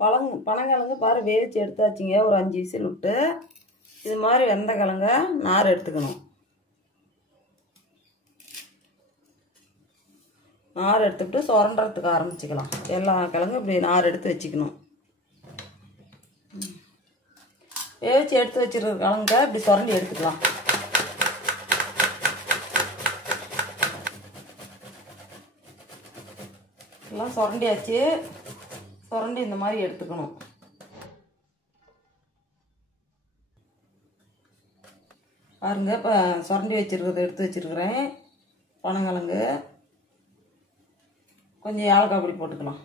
பனங்கிழங்கு பாரு வேவிச்சு எடுத்தாச்சுங்க. ஒரு 5 விசில் விட்டு இது மாதிரி வெந்த கிழங்க நார் எடுத்துக்கணும். நார் எடுத்துக்கிட்டு சுரண்டுறதுக்கு ஆரம்பிச்சுக்கலாம். எல்லா கிழங்கும் இப்படி நார் எடுத்து வச்சுக்கணும். வேவிச்சு எடுத்து வச்சுருக்க கிழங்க இப்படி சுரண்டி எடுத்துக்கலாம். எல்லாம் சுரண்டியாச்சு. சுரண்டி இந்த மாதிரி எடுத்துக்கணும். பாருங்க, இப்போ சுரண்டி வச்சுருக்கிறத எடுத்து வச்சுருக்கிறேன். பனங்கிழங்கு கொஞ்சம் ஏலக்காய் பொடி போட்டுக்கலாம்.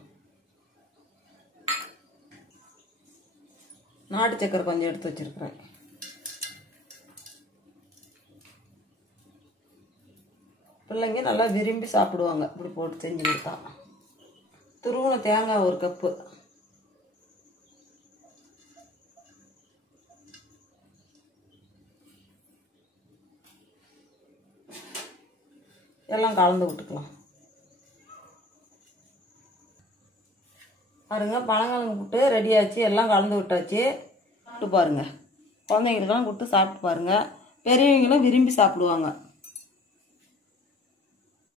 நாட்டு சக்கரை கொஞ்சம் எடுத்து வச்சுருக்கிறேன். பிள்ளைங்க நல்லா விரும்பி சாப்பிடுவாங்க இப்படி போட்டு செஞ்சு கொடுத்தா. துருவின தேங்காய் 1 கப்பு, எல்லாம் கலந்து விட்டுக்கலாம். பாருங்க, பனங்கிழங்கு புட்டு ரெடி ஆச்சு. எல்லாம் கலந்து விட்டாச்சு. சாப்பிட்டு பாருங்க. குழந்தைங்களுக்கெல்லாம் கொடுத்து சாப்பிட்டு பாருங்க. பெரியவங்களும் விரும்பி சாப்பிடுவாங்க.